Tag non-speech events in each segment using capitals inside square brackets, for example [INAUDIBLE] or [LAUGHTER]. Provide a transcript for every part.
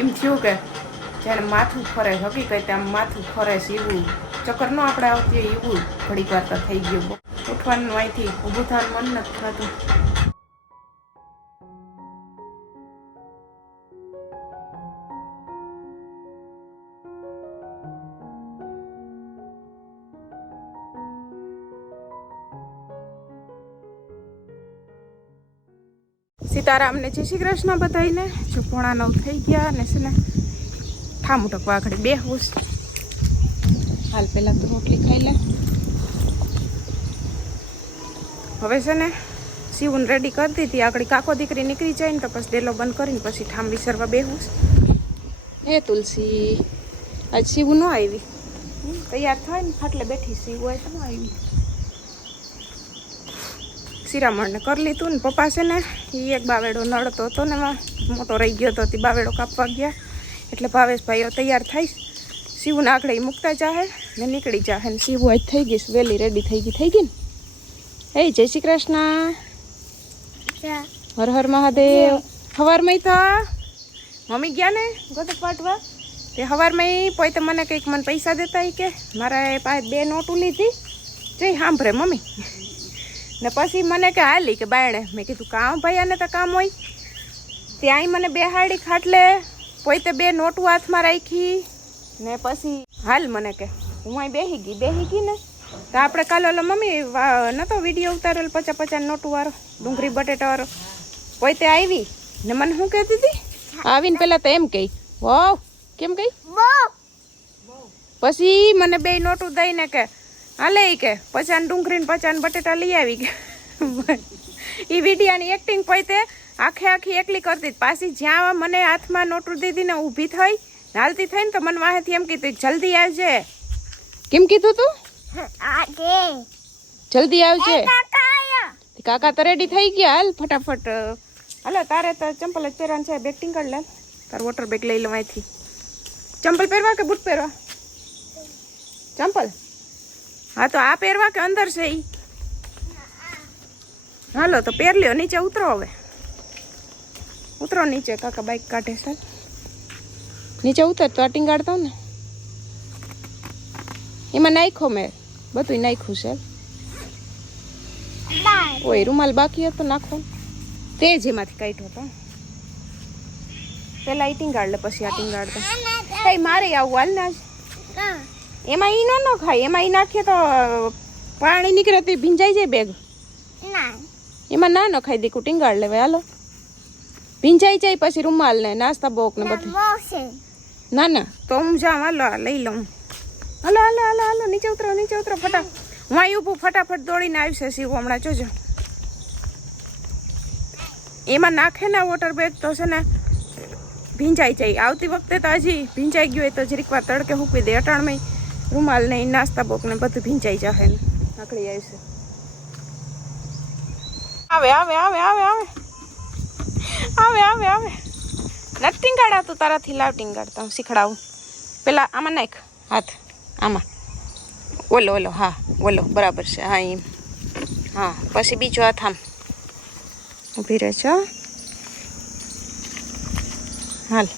એમ થયું કે જ્યારે માથું ફરે, હકીકત આમ માથું ફરે છે એવું ચક્કર ન આપણે આવતી એવું ઘડીક વાર થઈ ગયું. ઉઠવાનું અહીંથી ઊભું થવાનું મન નથી થતું સીતારામને જય શ્રી કૃષ્ણ બધાઈને જો પોણા નવ થઈ ગયા અને છે ને ઠામ ઉટકવા આગળ બે હુસ હાલ પહેલાં તો રોટલી ખાઈ લે. હવે છે ને સીવું રેડી કરી દીધી. આગળ કાકો દીકરી નીકળી જાય ને તો પછી ડેલો બંધ કરીને પછી ઠામ વિસરવા બેહું હે તુલસી, આજ સીવું ન આવી. તૈયાર થાય ને ફાટલે બેઠી સીવું હોય તો ન આવી. શિરામણને કરી લીધું ને પપ્પા છે ને એ એક બાવેડો નડતો હતો ને એમાં મોટો રહી ગયો હતો તે બાવેડો કાપવા ગયા. એટલે ભાવેશભાઈઓ તૈયાર થઈશ. શિવના આગળ એ મૂકતા જાહે ને નીકળી જાહે ને શિવ આજ થઈ ગઈશ વહેલી રેડી થઈ ગઈ થઈ ગઈ ને? એ જય શ્રી કૃષ્ણ. હર હર મહાદેવ. હવારમાં તો મમ્મી ગયા ને ગોતક પાટવા તે હવારમાં પોઈ તો મને કંઈક મને પૈસા દેતા કે મારા પાસે બે નોટું લીધી. જઈ સાંભળે મમ્મી. ને પછી મને કે હાલી કે બાયણે મેં કીધું કામ ભાઈ તો કામ હોય. ત્યાં મને બે હાડી ખાટલે પોતે બે નોટું હાથમાં રાખી ને પછી હાલ મને કે હું અહીં બેહી ગઈ બેહી ગઈ ને? તો આપણે કાલે ઓલો મમ્મી નતો વીડિયો ઉતારેલો પચા પચાસ નોટું વાળો ડુંગળી બટેટા વાળો. પોતે આવી ને મને શું કહેતી હતી? આવીને પહેલાં તો એમ કહી વાવ કેમ કહી પછી મને બે નોટું દઈને કે હાલે ઈ કે પચાન ડુંગળી પચાન બટેટા લઈ આવી કે. એ વિડિયાની એક્ટિંગ પોતે આખે આખી એકલી કરતી પાછી જ્યાં મને હાથમાં નોટું દીધી ને ઊભી થઈ હાલતી થઈને તો મને વાહેથી એમ કીધું જલ્દી આવજે. કેમ કીધું તું? જલ્દી આવજે. કાકા તો રેડી થઈ ગયા હાલ ફટાફટ હાલો તારે તો ચંપલ જ પહેરવાનું છે બેગ કરી લે. તાર વોટર બેગ લઈ અહીંથી. ચંપલ પહેરવા કે બૂટ પહેરવા? ચંપલ? હા, તો આ પહેરવા કે અંદર છે ઈ? હાલો, તો પહેર લ્યો, નીચે ઉતરો હવે. ઉતરો નીચે, કાકા બાઈક કાઢે સર નીચે ઉતર, તો આ ટીંગાડતો ને. એમાં નાખ્યો મેં બધું નાખ્યું છે. ઓય, રૂમાલ બાકી હતો, નાખો તે જ એમાંથી કાઢ્યો હતો. પેલા ઈ ટીંગાડ લે, પછી આ ટીંગાડ દે મારે આવું હાલ ને આજ. એમાં ઈ ન ન ખાય એમાં ઈ નાખીએ તો પાણી નીકળે તો ભીંજાઈ જાય બેગ. એમાં ના ન ખાઈ દીકું ટીંગાડ લેવાય. હાલો. ભીંજાઈ જાય પછી રૂમાલ ને નાસ્તા બોક ને બધું. ના ના. તો હું જાઉં હાલો લઈ લઉં. હાલો હાલો હાલો હાલો નીચે ઉતરો નીચે ઉતરો ફટા હું અહીં ઊભું ફટાફટ દોડીને આવશે શિવ હમણાં જોજો. એમાં નાખે ને વોટર બેગ તો છે ને ભીંજાઈ જાય. આવતી વખતે તો હજી ભીંજાઈ ગયું હોય તો જરીક વાર તડકે હૂકવી દે અટાણમાં રૂમાલ ને નાસ્તા બોક ને બધું ભીંજાઈ જશે આકડી આવશે આવે આવે આવે આવે આવે. આવે આવે આવે. નથી ટીંગાડાતું તારાથી લાવ, ટીંગાડતા હું શીખડાવું. પેલા આમાં નાખ. હાથ. આમાં. ઓલો ઓલો, હા, ઓલો, બરાબર છે, હા એમ હા, પછી બીજો હાથ આમ. ઊભી રહે છો હાલ.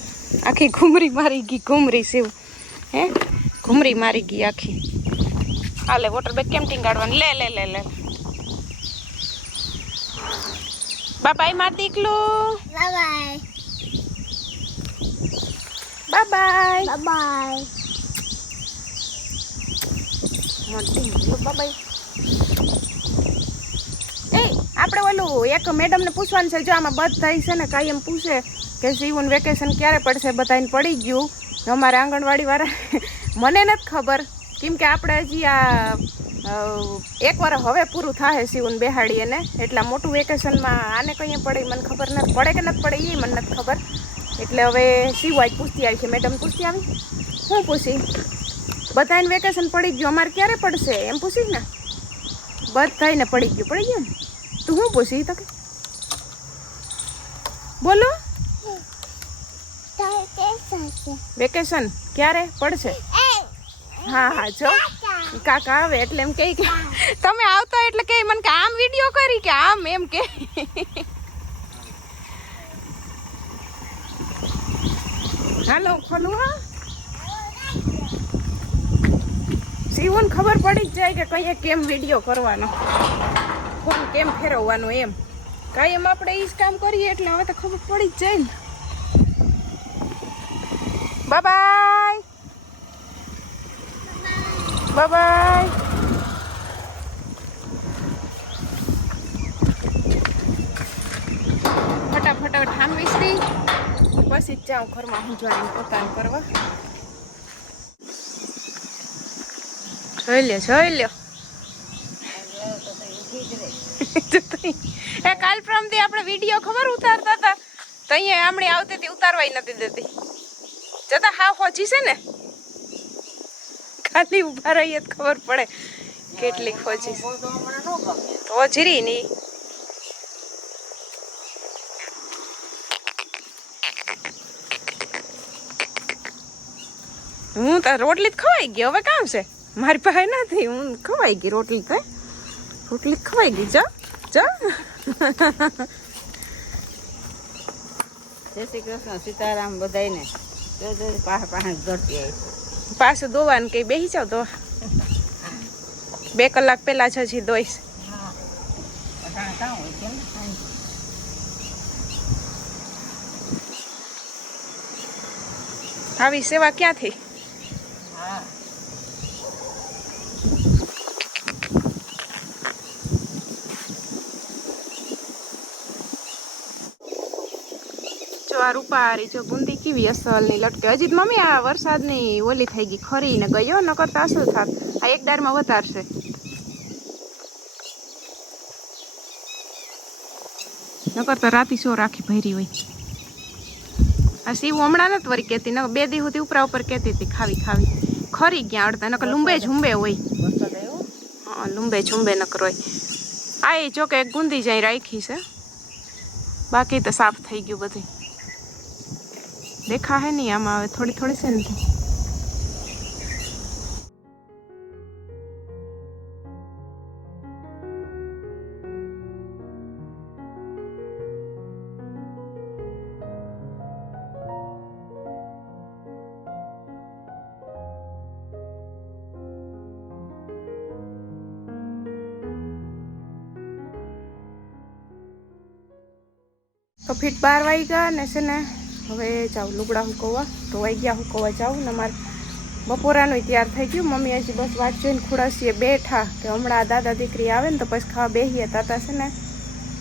આખી ઘૂમરી મારી ગઈ ઘૂમરી શિવ હે? ઘૂમરી મારી ગઈ આખી. હાલે વોટર બેગ કેમ ટીંગાડવાની? લે લે લે લે. બાબાઈ માર દીકલું. બાય બાય બાબાઈ એ આપણે ઓલું એક મેડમને પૂછવાનું છે જો આમાં બધા છે ને કાંઈ એમ પૂછે કે શિવનું વેકેશન ક્યારે પડશે બધાને પડી ગયું. અમારે આંગણવાડી વાળા મને નથી ખબર. કેમ કે આપણે હજી આ એક વાર હવે પૂરું થાય શિવન બેહાડીએ ને એટલા મોટું વેકેશનમાં આને કંઈ પડે મને ખબર નથી. પડે કે નથી પડે એ મને નથી ખબર. એટલે હવે શિવ જ પૂછતી આવી છે. મેડમ પૂછતી આવી? હું પૂછી? બધાને વેકેશન પડી ગયું. અમારે ક્યારે પડશે? એમ પૂછીશ ને. બધાને પડી ગયું. પડી ગયું ને? તું હું પૂછી તો કે? બોલો. વેકેશન ક્યારે પડશે? હા હા, જો. કાકા આવે એટલે એમ કે તમે આવતા એટલે કે મને કે આમ વીડિયો કરી કે આમ એમ કે હાલો, ખોલું શિવન ખબર પડી જ જાય કે કઈએ કેમ વીડિયો કરવાનો. ફોન કેમ ફેરવવાનો એમ. કાયમ આપણે એ જ કામ કરીએ એટલે હવે તો ખબર પડી જ જાય ને. બાય બાય ફટાફટ ઠામવીશ દી પછી જાઉં ઘરમાં હું જોઈને પોતાનું કરવા. જોઈ લ્યો જોઈ લ્યો. એ કાલ પ્રમથી આપણે વીડિયો ખબર ઉતારતા હતા? તો અહીંયા આમણી આવતી હતી, ઉતારવાય નથી દેતી. જતા હા હોજી છે ને? ખાલી ઊભા રહીએ તો ખબર પડે કેટલી ખોજી તો ની હું તો રોટલી ખવાઈ ગઈ? હવે કામ છે? મારી પાસે નથી. હું ખવાઈ ગઈ રોટલી તો રોટલી ખવાઈ ગઈ. જા જા. જય શ્રી કૃષ્ણ. સીતારામ બધાને જો જો પાસે પાસે ગળતી આવી. પાછું દોવાનું કઈ બેસી જાવ તો. બે કલાક પહેલાં જ હજી કેમ આવી સેવા ક્યાંથી? જો આ રૂપારી જો બુંદી કેવી અસલની લટકે. હજી તો મમ્મી આ વરસાદની ઓલી થઈ ગઈ ખરીને ગયો ન કરતા શું થાત? આ એક દારમાં વધારશે. ન કરતા રાતી શો રાખી ભરી હોય. આ સીવ હમણાં નથી વરી કહેતી ન બે દી સુધી ઉપરા ઉપર કહેતી હતી ખાવી ખાવી. ખરી ગયા અડતા નકર લુંબે ઝુંબે હોય. હા લુંબે ઝુંબે નકર હોય. આ એ જો કે ગુંદી જાય રાખી છે. બાકી તો સાફ થઈ ગયું બધું દેખા હે નહીં, આમાં હવે થોડી થોડી છે ને. તો ફીટ બાર વાગી ગયા ને છે ને હવે જાઉં લુગડા હુકવવા. ધોવાઈ ગયા હુકવવા જાઉં ને મારે બપોરાનું તૈયાર થઈ ગયું. મમ્મી હજી બસ વાત જોઈને ખુડાસીએ બેઠા કે હમણાં દાદા દીકરી આવે ને તો પછી ખાવા બેસીએ તાતા છે ને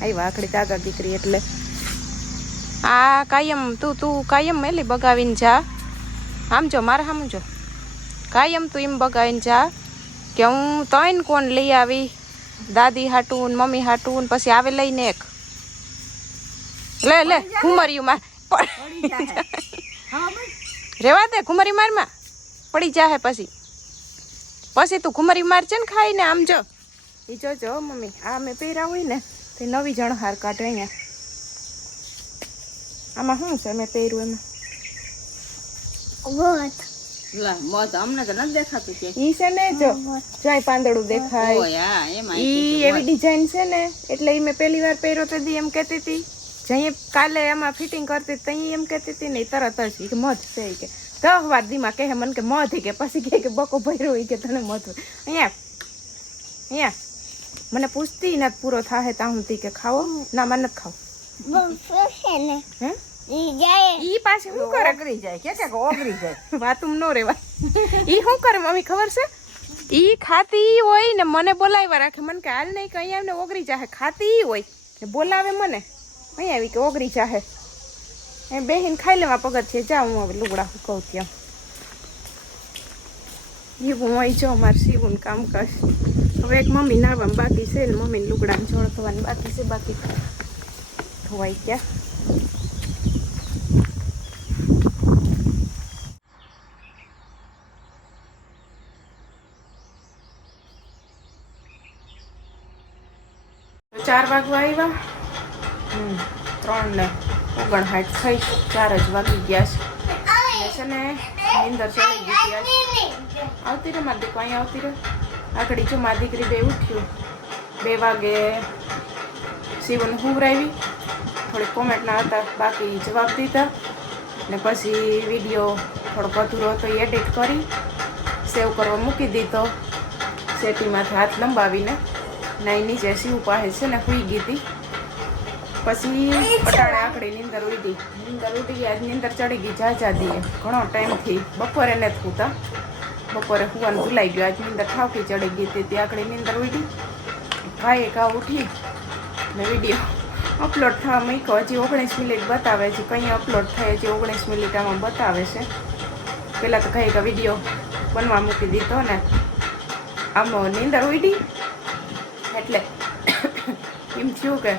આવ્યા આખડી દાદા દીકરી એટલે. આ કાયમ તું તું કાયમ મેલી બગાવીને જા. આમ જો મારે સમજો જો. કાયમ તું એમ બગાવીને જા કે હું તોય કોણ લઈ આવી? દાદી હાટું ને મમ્મી હાટું ને પછી આવે લઈને એક. લે લે ઘુમરિયું માર. રેવા દે ઘુમરી મારમાં. પડી જાહે પછી. પછી તું ઘુમરી માર છે ને ખાઈને આમ જો. એ જો જો મમ્મી આ મેં પહેર્યા હોય ને તે નવી જણ હાર કાઢે અહીંયા. આમાં શું છે મેં પહેર્યું એમાં? લા મોત અમને તો નથી દેખાતું કે. ઈ છે ને જો જોઈ પાંદડું દેખાય. ઓય હા એમાં ઈ એવી ડિઝાઇન છે ને એટલે ઈ મેં પહેલી વાર પહેર્યો તો દી એમ કહેતી હતી. જઈએ કાલે એમાં ફિટિંગ કરતી હતી તઈ એમ કહેતી હતી ને તરત જ કે મધ છે કે. દસ વાર દીમાં કહે મને કે મધ કે. પછી કહે કે બકો ભર્યો હોય કે તને મધ અહીંયા અહીંયા મને પૂછતી ને પૂરો થાય ત્યાં હું તી કે ખાવો? ના મને નથી ખાવ. ઈ પાછી શું કરે? ઓગળી જાય કે કે ઓગળી જાય. [LAUGHS] વાતું નો રેવાય. ઈ શું કરે મમ્મી ખબર છે? ઈ ખાતી હોય ને મને બોલાવ્યા રાખે. મને કે હાલ નહીં કે અહીંયા એમને ઓગરી જાહે. ખાતી ઈ હોય ને બોલાવે મને. અહીંયા આવી કે ઓગળી જાહે. એ બેહીને ખાઈ લેવા પગત છે જા હું હવે લુગડા કહું ત્યાં. એવું હોય જો મારે સીવું કામકાજ. હવે એક મમ્મી નાવાનું બાકી છે ને મમ્મીને લુગડાને જોડ બાકી છે, બાકી ધોવાઈ ગયા. ચાર વાગવા આવ્યા. ત્રણ ને ઓગણસાઠ થઈ ચાર જ વાગી ગયા છે. અને છે ને નીંદર ચડી ગઈ હતી આજ. આવતી રે મારી દીકરી અહીંયા આવતી રે આકડી જો મારી દીકરી બે ઉઠ્યું. બે વાગે શિવને હુવરાવી થોડીક કોમેન્ટના હતા બાકી જવાબ દીધા. ને પછી વીડિયો થોડોક અધૂરો હતો એડિટ કરી સેવ કરવા મૂકી દીધો. સેટીમાંથી હાથ લંબાવીને નાઈ નીચે શિવ પાસે છે ને સુઈ ગઈ હતી. પછી પટાણે આકડી નીંદર ઉડી નીંદર ઉડી આજ નીંદર ચડી ગઈ જા દીએ ઘણો ટાઈમથી બપોરે ને થૂતા બપોરે હુવાનું ભૂલાઈ ગયું. આજ નીંદર ઠાવકી ચડી ગઈ હતી ત્યાં આકડી નીંદર ઉડી. ભાઈએ કા ઉઠી. ને વીડિયો અપલોડ થવા મૂક્યો હજી ઓગણીસ મિનિટ બતાવે છે. કંઈ અપલોડ થાય હજી ઓગણીસ મિનિટ આમાં બતાવે છે. પહેલાં તો કે વીડિયો બનવા મૂકી દીધો ને. આમાં નીંદર ઉડી. એટલે એમ થયું કે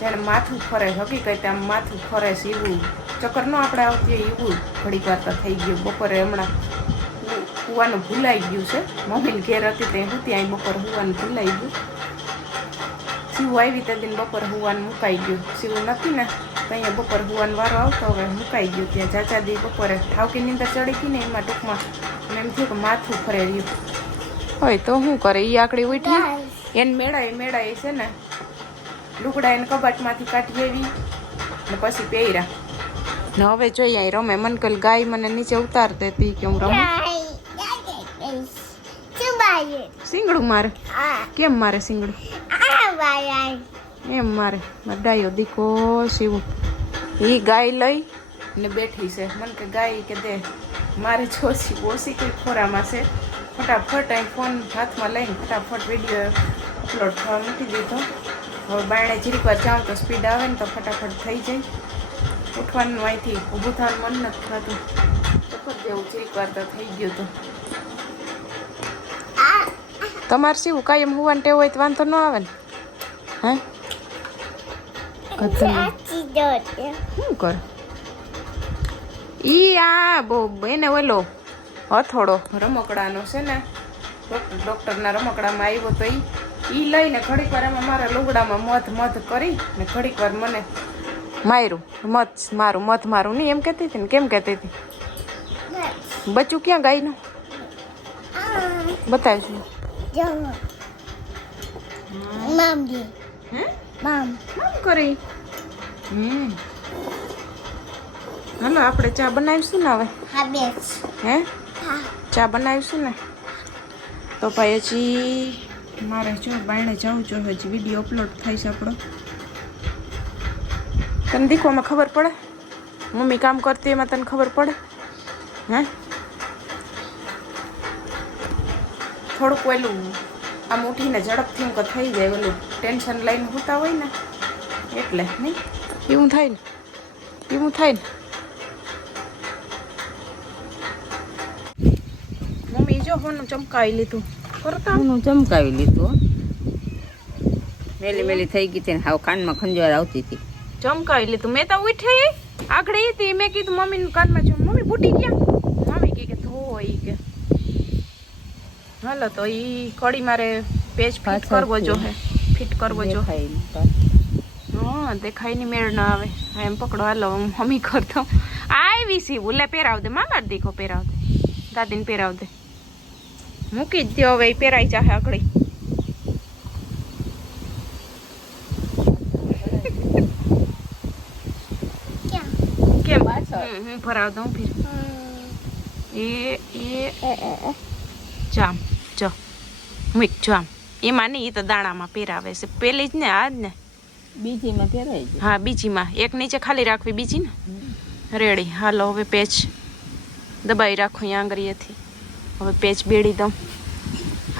જાણે માથું ફરે હકીકત આમ માથું ફરે છે એવું. ચક્કર ન આપણે આવતી એવું ઘડીક વાર તો થઈ ગયું. બપોરે હમણાં હું- હુવાનું ભૂલાઈ ગયું છે. મમ્મીને ઘેર હતી તે હું ત્યાં બપોરે હુવાનું ભૂલાઈ ગયું. શિવ આવી તે દિન બપોરે હુવાનું મુકાઈ ગયું. શિવ નથી ને અહીંયા બપોર હુવાનો વારો આવતો હવે મુકાઈ ગયું ત્યાં. ચાચા દી બપોરે ઠાવકી અંદર ચડી ગઈ ને એમાં ટૂંકમાં મને એમ થયું કે માથું ફરે રહ્યું. હોય તો શું કરે? એ આકડી ઉઠી? એને મેળાએ મેળાએ છે ને લુગડા એને કબાટમાંથી કાઢી લેવી ને પછી પહેર્યા. ને હવે જોઈએ અહીં રમે. મન કલ ગાય મને નીચે ઉતાર દેતી કે હું રમું. સિંગડું મારે? કેમ મારે સિંગડું? એમ મારો. ડાયો દીકો શિવ. એ ગાય લઈ ને બેઠી છે. મને કે ગાય કે દે. મારે જોશી ઓછી કોઈ ખોરામાં છે. ફટાફટ અહીં ફોન હાથમાં લઈને ફટાફટ વીડિયો અપલોડ થવા મૂકી દીધો. હવે બારણે જીરીક વાર જાઉં તો સ્પીડ આવે ને તો ફટાફટ થઈ જાય. ઉઠવાનું અહીંથી ઊભું થવાનું મન નથી થતું. ચક્કર જેવું જીરીક વાર તો થઈ ગયું હતું. તમારે શું કાયમ હોવાનું ટેવ હોય તો વાંધો ન આવે ને? હે? શું કર. ઈ આ બહુ એને ઓલો હથોડો રમકડાનો છે ને ડોક્ટર ડોક્ટરના રમકડામાં આવ્યો તો ઈ ઈ લઈને ઘડીક વાર એમાં મારા લુગડામાં મધ મધ કરી ને ઘડીક વાર મને માર્યું. મધ મારું મધ મારું નહીં એમ કહેતી હતી ને કેમ કહેતી હતી? બચ્ચું ક્યાં ગાયનું? બતાવજો. હે? Mom, શું કરી? હમ. હાલો આપણે ચા બનાવીશું ને હવે? habits. હે? ચા બનાવીશું ને? તો ભાઈ હજી મારે જો બાયણે જવું જોઈએ હજી વીડિયો અપલોડ થાય છે આપણો. તને દીખવામાં ખબર પડે? મમ્મી કામ કરતી એમાં તને ખબર પડે? હે? થોડુંક ઓલું આમ ઉઠીને ઝડપથી હું થઈ જાય ઓલું ટેન્શન લઈને હોતા હોય ને એટલે નહીં? એવું થાય ને? એવું થાય ને? મમ્મી જો હું ચમકાવી લીધું. હું ચમકાવી લીધું. મેલી મેલી થઈ ગઈ હતી ને હાવ કાનમાં ખંજવાર આવતી હતી. ચમકાવી લીધું. મેં તો ઉઠી આગળ હતી. મેં કીધું મમ્મીનું કાનમાં જો મમ્મી ફૂટી ગયા. મમ્મી કે ધો ઈ કે. હાલો તો ઈ કડી મારે પેજ ફિટ કરવો છે. જો હે ફિટ કરવો જો હા દેખાયની મેળ ના આવે. એમ પકડો. હાલો મમ્મી કરતો. આવી સી બોલે પહેરાવ દે મામા દીકો પહેરાવ દે દાદીને પહેરાવ દે મૂકી જ દો હવે પહેરાઈ જાહે આગળી. કેમ? હમ ભરાવ દઉં ફીર. એ એ. જામ જો. મૂક જામ. એમાં નહીં એ તો દાણામાં પહેરાવે છે. પેલી જ ને આ જ ને. બીજીમાં પહેરાય છે હા બીજીમાં. એક નીચે ખાલી રાખવી બીજી ને? રેડી. હાલો હવે પેચ દબાઈ રાખો અહીંયા આંગળીએથી. હવે પેચ બેડી દઉં.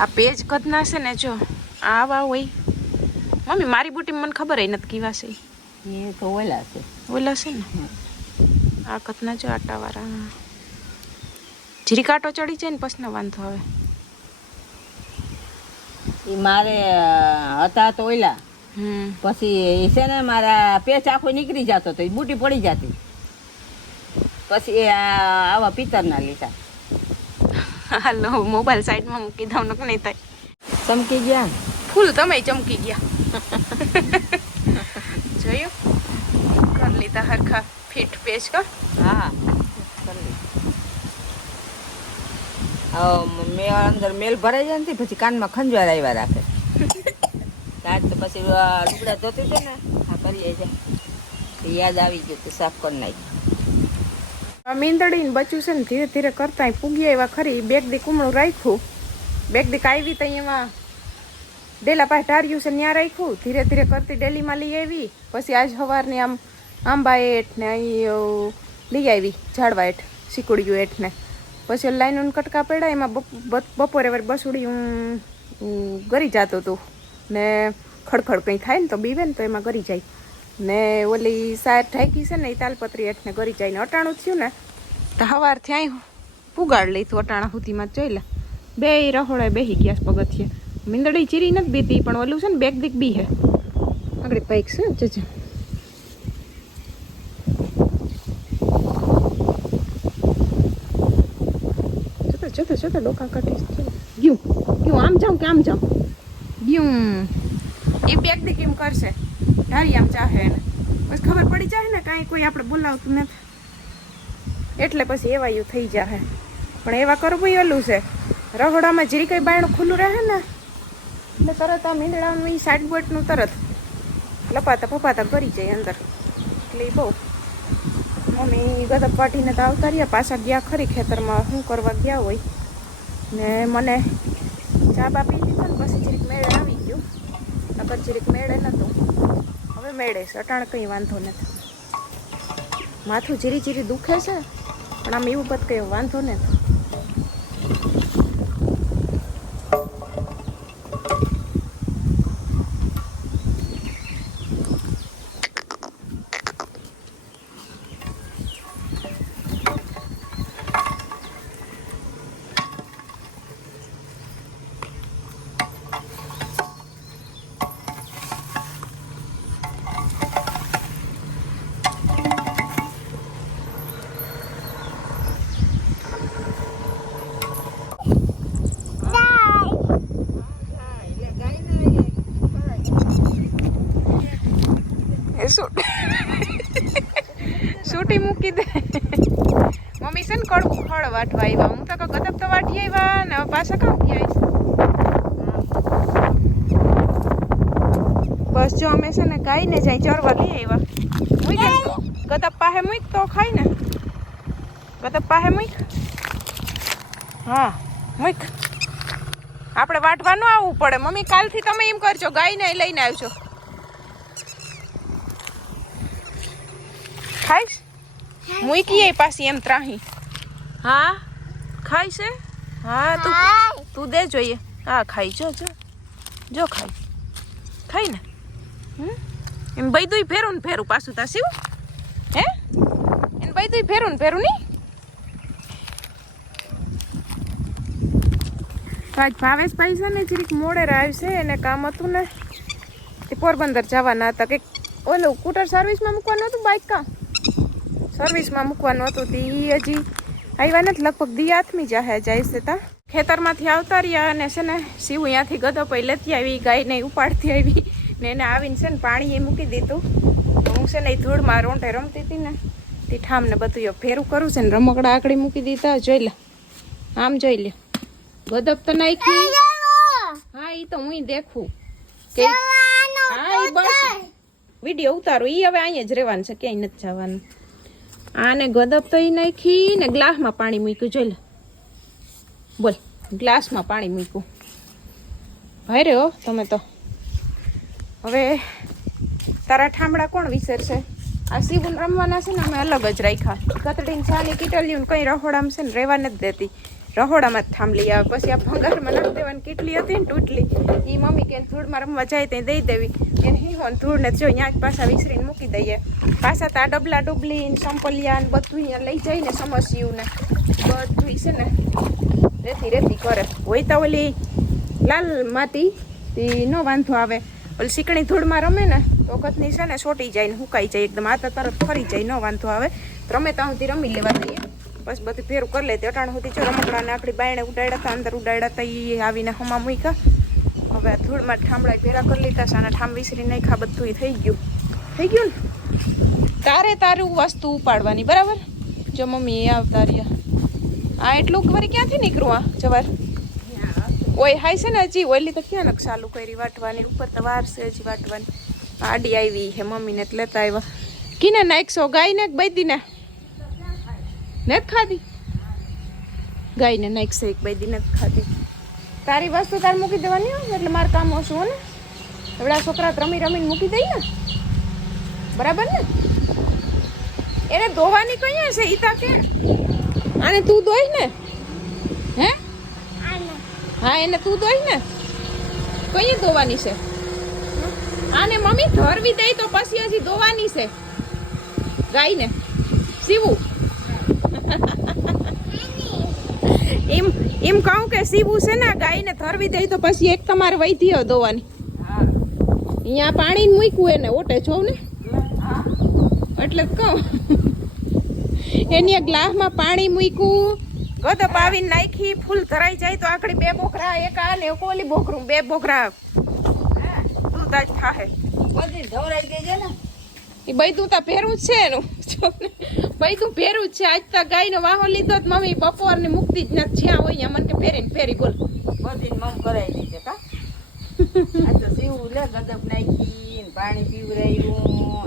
આ પેચ કદના છે ને જો આવા હોય. મમ્મી મારી બુટી મને ખબર હોય નથી કેવા છે. એ તો ઓલા છે. ઓલા છે ને? આ કદના જો આટાવાળા. જીરી કાંટો ચડી જાય ને પછી વાંધો આવે. એ મારે હતા તો ઓલા. પછી એ છે ને મારા પેચ આખો નીકળી જતો તો એ બુટી પડી જતી. પછી એ આવા પિત્તરના લીધા. હાલો મોબાઈલ સાઈડમાં મૂકી દઉં નક નહીં થાય. ચમકી ગયા ફૂલ તમે ચમકી ગયા. જોયું? કરી લીધા હરખા. ફિટ પેજ કા હા મેં અંદર મેલ ભરાઈ જાય ને પછી કાનમાં ખંજવાર આવ્યા રાખે. તાર તો પછી લુગડા ધોતી હતી ને હા કરી જાય યાદ આવી ગયું તો સાફ કરી નાખી આ મીંદડીને બચ્યું છે ને ધીરે ધીરે કરતા પૂગ્યા એવા ખરી. બેગ દી કુમળું રાખ્યું. બેગ દી આવી ત્યાં એમાં ડેલા પાસે ટાર્યું છે ત્યાં રાખ્યું. ધીરે ધીરે કરતી ડેલીમાં લઈ આવી. પછી આજ સવારની આમ આંબા એઠ ને અહીં લઈ આવી, ઝાડવા એઠ શીકુડ્યું એઠ ને. પછી લાઈન કટકા પડ્યા. એમાં બપ- બપ- બપોરે વાર બસુડી હું ગરી જતો હતો ને ખડખડ કંઈ થાય ને તો બીવે ને તો એમાં ગરી જાય. ને ઓલી સાર ઢાંકી છે ને એ તાલપત્રી હેઠને ગરી જાય ને અટાણું થયું ને, તો સવારથી અહીં પુગાડ લીધું અટાણા સુધીમાં જોઈ લે. બે રહોડા બેહી ગયા પગથિયે. મીંદડી ચીરી નથી બીતી, પણ ઓલું છે ને બેગ દીક બી હે. આગળ પૈક છે જજે. જતો જતો જતો, ડોકા કાઢીશ ગયું. ગયું, આમ જાઉં કે આમ જાઉં? ગયું. એ બેગ દીક એમ કરશે. ધારી આમ ચાહે એને. પછી ખબર પડી જાય ને કાંઈ કોઈ આપણે બોલાવતું નથી. એટલે પછી એવા યુ થઈ જાય પણ એવા કરવું એલું છે. રગડામાં જીરી કઈ બાયણું ખુલ્લું રહે ને, એટલે તરત આ મીંદડાનું એ સાઈડ બોટનું તરત લપાતા પપાતા કરી જાય અંદર. એટલે બહુ. મમ્મી ગદપ પાટીને તો આવતા રહ્યા, પાછા ગયા ખરી ખેતરમાં, શું કરવા ગયા હોય. ને મને ચા બાપી લીધો ને, પછી જીરીક મેળે આવી ગયું. નકર જીરીક મેળે નહોતું હવે મેળે છે. અટાણ કંઈ વાંધો નથી. માથું જીરી જીરી દુખે છે, પણ આમ એવું બધ કંઈ વાંધો નથી એ શું સૂટી મૂકી દે. મમ્મી છે ને કડવું ફળ વાટવા આવ્યા હું તો કહું તો વાટી આવ્યા ને પાછા કામ ગયા બસ જો અમે છે ને ગાઈને જાય ચરવા લઈ આવ્યા એમ. ગદબ પાસે મૂક તો ખાય ને. ગદબ પાસે મૂક હા મૂક આપણે વાટવાનું આવવું પડે. મમ્મી, કાલથી તમે એમ કરજો ગાયને લઈને આવજો. ખાઈશ? મૂકી પાછી એમ ત્રાહી હા? ખાય છે? હા તું તું દે જોઈએ. હા ખાઈ જો જો. જો ખાઈ ખાઈ ને. હમ? એમ બૈદું ફેરું ને ફેરું પાછું તા શિવ. હે? એને બૈદું ફેરું ને ફેરું નહીં આજ ભાવેશભાઈ છે ને જરીક મોડે આવશે એને કામ હતું ને. એ પોરબંદર જવાના હતા. કે ઓલું સ્કૂટર સર્વિસમાં મૂકવાનું હતું બાઇક કા સર્વિસમાં મૂકવાનું હતું તે હજી આવ્યા નથી. લગભગ દી આથમી જાહે જાય છે તા. ખેતરમાંથી આવતા રહ્યા અને છે ને શિવ અહીંયાથી ગદો પઈ લેતી આવી ગાયને ઉપાડતી આવી ને એને આવીને છે ને પાણી એ મૂકી દીધું. હું છે ને એ ધૂળમાં રોંટે રમતી હતી ને તે ઠામને બધું એ ફેરું કરું છે ને રમકડા આકડી મૂકી દીધા. જોઈ લે. આમ જોઈ લે. ગદપ તો નાખી હા એ તો હું દેખું. કે હા એ બસ. વીડિયો ઉતારો. ઈ હવે અહીંયા જ રહેવાનું છે. ક્યાંય નથી જવાનું. આને ગદપ તો નાખી ને ગ્લાસમાં પાણી મૂક્યું. જોઈ લે. બોલ, ગ્લાસમાં પાણી મૂક્યું. ભાઈ રહ્યો તમે તો. હવે તારા ઠામડા કોણ વિસરશે? આ સીવું રમવાના છે ને અમે અલગ જ રાખ્યા. કતડીને છાની કીટલીયું કંઈ રહોડામાં છે ને રહેવા નથી દેતી. રહોડામાં જ થાંભલી આવે. પછી આ ભંગારમાં નાખી દેવાની કેટલી હતી ને તૂટલી. એ મમ્મી કે ધૂળમાં રમવા જાય ત્યાં દઈ દેવી. એને હિ ને ધૂળને જો જ પાછા વિસરીને મૂકી દઈએ. પાછા તો આ ડબલા ડુબલી ને સંપલિયા ને બધું અહીંયા લઈ જઈને સમસ્યું ને બધું છે ને રેતી રેતી કરે. હોય તો ઓલી લાલ માટી એ ન વાંધો આવે. ઓલી શીકણી ધૂળમાં રમે ને તો વખતની છે ને સોટી જાય ને હુકાઈ જાય એકદમ. આ તરત ફરી જાય, ન વાંધો આવે. રમે ત્યાં સુધી રમી લેવા દઈએ. બસ બધું ભેરું કરી લે અટાણ સુધી જો રમકડાને આપણી બાયણે ઉડાડ્યા હતા અંદર ઉડાડ્યા હતા એ આવીને હમા મૂક્યા. હવે ધૂળમાં ઠામડા ભેરા કરી લીધા છે અને ઠામ વિસરી નાખ્યા બધું થઈ ગયું. થઈ ગયું ને? તારે તારું વસ્તુ ઉપાડવાની, બરાબર? જો મમ્મી એ આવતા રહ્યા. આ એટલું વળી ક્યાંથી નીકળું આ જવાર? ઓય હાય છે ને હજી, ઓયલી તો ક્યાં નક ચાલુ કરી? વાટવાની, ઉપર તો વાર છે હજી વાટવાની. આડી આવી હે મમ્મીને લેતા આવ્યા. કીને નાખશો, ગાયને બૈદીને? નથી ખાધી? ગાયને નાખશે એક બે દી નથી ખાધી. તારી વસ્તુ તારે મૂકી દેવાની હોય એટલે મારે કામ ઓછું હો ને. એવડા છોકરા રમી રમીને મૂકી દઈ ને. બરાબર ને? એને ધોવાની કઈ હશે? ઈ કે આને તું ધોઈ ને. હે? હા, એને તું ધોઈ ને. કઈ ધોવાની છે? આને મમ્મી ધરવી દઈ તો પછી હજી ધોવાની છે. ગાયને. સીવું. એમ એમ કહું કે સીવું છે ને ગાયને ધરવી દઈ તો પછી એક તમારે વૈધી હોય ધોવાની હા અહીંયા પાણી મૂક્યું એને ઓટે જોઉં ને? એટલે કહું. એની ગ્લાસમાં પાણી મૂક્યું ગત પાવીને નાખી ફૂલ ધરાઈ જાય તો આકડી બે બોકરા એક આ ને એક ઓલી બોકરું બે બોકરા દૂધ તાજ થાહે. બધી ધવરાઈ ગઈ છે ને? એ બધું તા પહેરું જ છે એનું. બૈદું ભેરું છે. આજ તા ગાયનો વાહો લીધો તો મમ્મી બપોરની મુક્તિ જ નથી જ્યાં હોય મને કે ફેરીને ફેરી બોલ. બધી મમ કરાવી દીધે કા? [LAUGHS] આ તો સીવું લે ગદપ નાખી ને પાણી પીવરાયું